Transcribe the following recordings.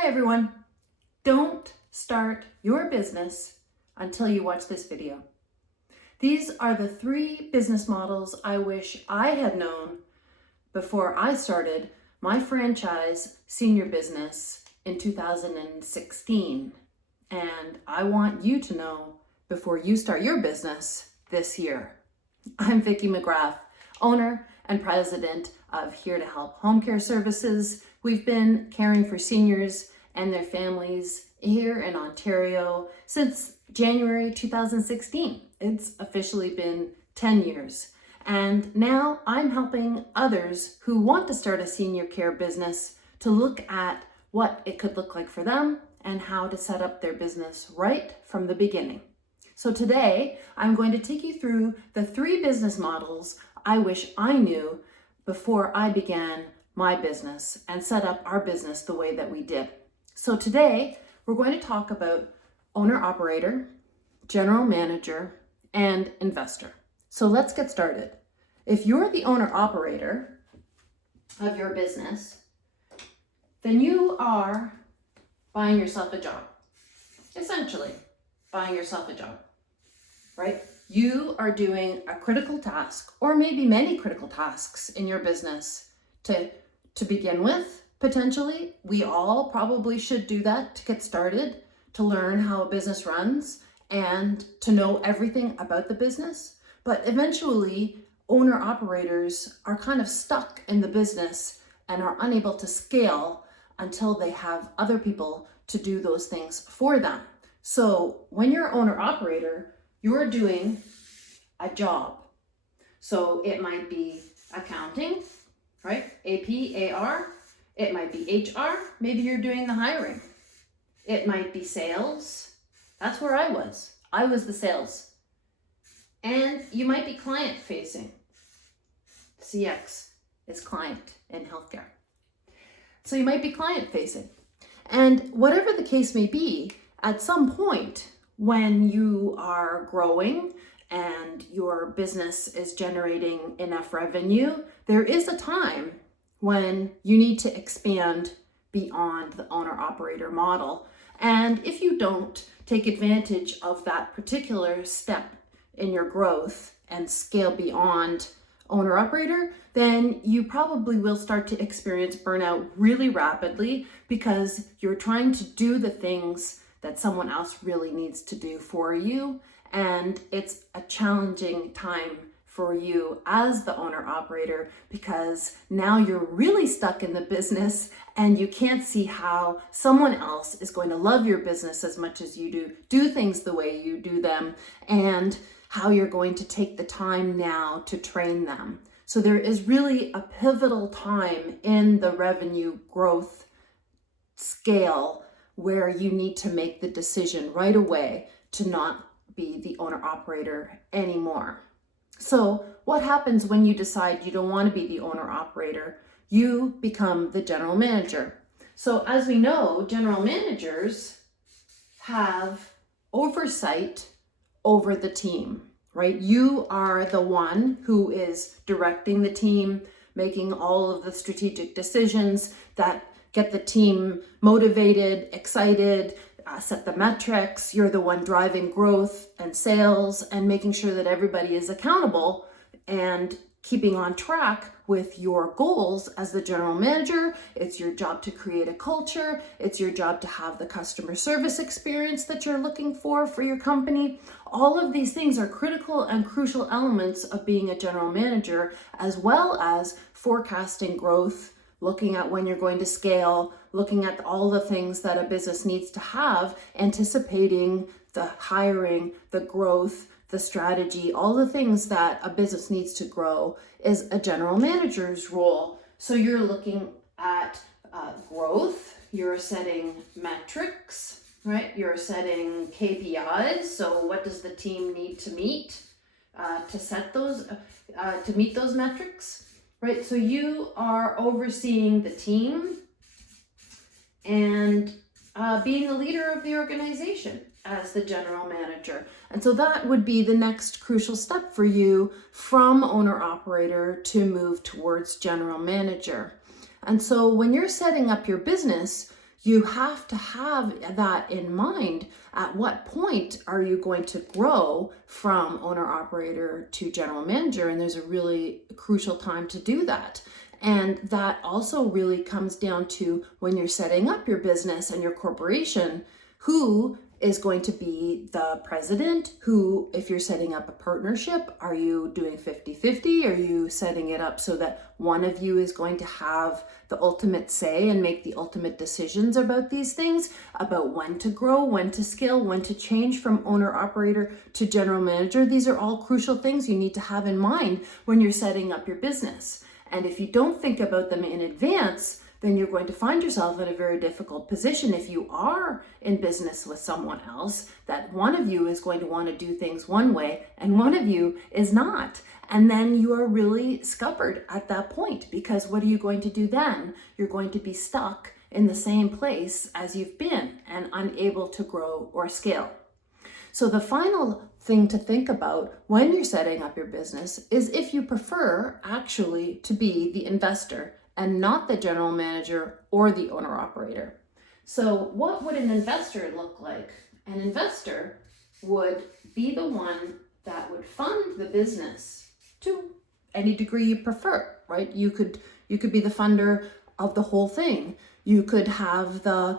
Hi everyone. Don't start your business until you watch this video. These are the 3 business models I wish I had known before I started my franchise senior business in 2016. And I want you to know before you start your business this year. I'm Vicki McGrath, owner and president of Here to Help Home Care Services. We've been caring for seniors and their families here in Ontario since January 2016. It's officially been 10 years. And now I'm helping others who want to start a senior care business to look at what it could look like for them and how to set up their business right from the beginning. So today, I'm going to take you through the 3 business models I wish I knew before I began my business and set up our business the way that we did. So today, we're going to talk about owner-operator, general manager, and investor. So let's get started. If you're the owner-operator of your business, then you are buying yourself a job. Essentially, buying yourself a job, right? You are doing a critical task, or maybe many critical tasks in your business to begin with, potentially. We all probably should do that to get started, to learn how a business runs and to know everything about the business. But eventually, owner-operators are kind of stuck in the business and are unable to scale until they have other people to do those things for them. So when you're an owner-operator, you're doing a job. So it might be accounting, right? AP, AR. It might be HR. Maybe you're doing the hiring. It might be sales. That's where I was. I was the sales. And you might be client facing. CX is client in healthcare. So you might be client facing. And whatever the case may be, at some point when you are growing and your business is generating enough revenue, there is a time when you need to expand beyond the owner-operator model. And if you don't take advantage of that particular step in your growth and scale beyond owner-operator, then you probably will start to experience burnout really rapidly because you're trying to do the things that someone else really needs to do for you. And it's a challenging time for you as the owner-operator because now you're really stuck in the business and you can't see how someone else is going to love your business as much as you do things the way you do them, and how you're going to take the time now to train them. So there is really a pivotal time in the revenue growth scale where you need to make the decision right away to not be the owner-operator anymore. So what happens when you decide you don't want to be the owner-operator? You become the general manager. So as we know, general managers have oversight over the team, right? You are the one who is directing the team, making all of the strategic decisions that get the team motivated, excited, set the metrics. You're the one driving growth and sales and making sure that everybody is accountable and keeping on track with your goals as the general manager. It's your job to create a culture. It's your job to have the customer service experience that you're looking for your company. All of these things are critical and crucial elements of being a general manager, as well as forecasting growth, looking at when you're going to scale, looking at all the things that a business needs to have, anticipating the hiring, the growth, the strategy, all the things that a business needs to grow is a general manager's role. So you're looking at growth, you're setting metrics, right? You're setting KPIs. So what does the team need to meet to set those, to meet those metrics? Right, so you are overseeing the team and being the leader of the organization as the general manager. And so that would be the next crucial step for you from owner-operator to move towards general manager. And so when you're setting up your business, You have to have that in mind. At what point are you going to grow from owner operator to general manager? And there's a really crucial time to do that. And that also really comes down to when you're setting up your business and your corporation, who is going to be the president? Who, if you're setting up a partnership, are you doing 50-50? Are you setting it up so that one of you is going to have the ultimate say and make the ultimate decisions about these things, about when to grow, when to scale, when to change from owner operator to general manager? These are all crucial things you need to have in mind when you're setting up your business. And if you don't think about them in advance, then you're going to find yourself in a very difficult position if you are in business with someone else, that one of you is going to want to do things one way and one of you is not. And then you are really scuppered at that point, because what are you going to do then? You're going to be stuck in the same place as you've been and unable to grow or scale. So the final thing to think about when you're setting up your business is if you prefer actually to be the investor and not the general manager or the owner operator. So what would an investor look like? An investor would be the one that would fund the business to any degree you prefer, right? You could be the funder of the whole thing. You could have a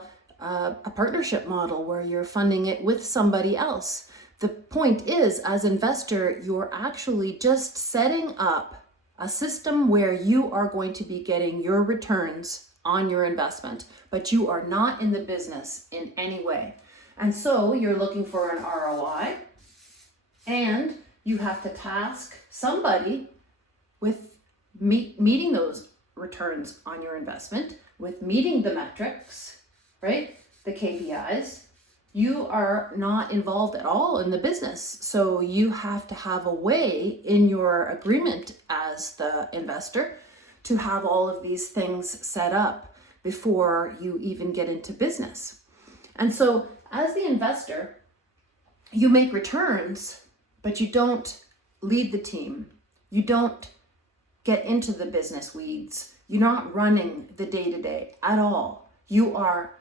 partnership model where you're funding it with somebody else. The point is, as investor, you're actually just setting up a system where you are going to be getting your returns on your investment, but you are not in the business in any way. And so you're looking for an ROI, and you have to task somebody with meeting those returns on your investment, with meeting the metrics, right? The KPIs. You are not involved at all in the business. So you have to have a way in your agreement as the investor to have all of these things set up before you even get into business. And so as the investor, you make returns, but you don't lead the team. You don't get into the business weeds. You're not running the day-to-day at all. You are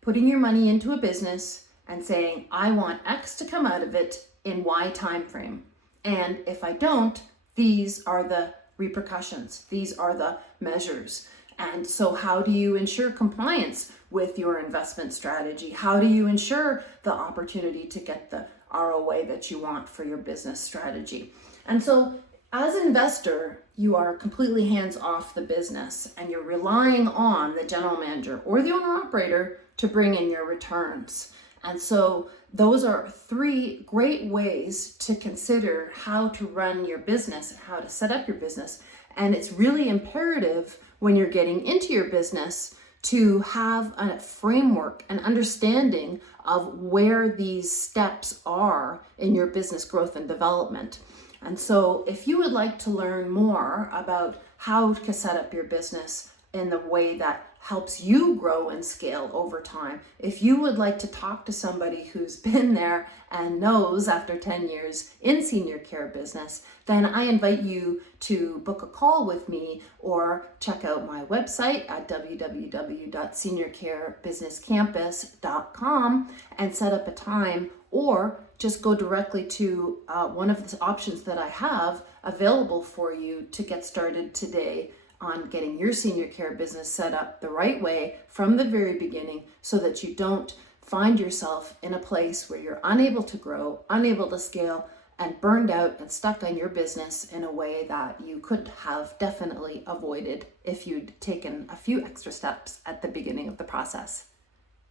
putting your money into a business and saying, I want X to come out of it in Y time frame. And if I don't, these are the repercussions. These are the measures. And so how do you ensure compliance with your investment strategy? How do you ensure the opportunity to get the ROI that you want for your business strategy? And so as an investor, you are completely hands off the business and you're relying on the general manager or the owner operator to bring in your returns. And so those are three great ways to consider how to run your business, how to set up your business. And it's really imperative when you're getting into your business to have a framework, an understanding of where these steps are in your business growth and development. And so if you would like to learn more about how to set up your business in the way that helps you grow and scale over time, if you would like to talk to somebody who's been there and knows after 10 years in senior care business, then I invite you to book a call with me or check out my website at www.seniorcarebusinesscampus.com and set up a time, or just go directly to one of the options that I have available for you to get started today on getting your senior care business set up the right way from the very beginning, so that you don't find yourself in a place where you're unable to grow, unable to scale, and burned out and stuck on your business in a way that you could have definitely avoided if you'd taken a few extra steps at the beginning of the process.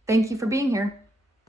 Thank you for being here.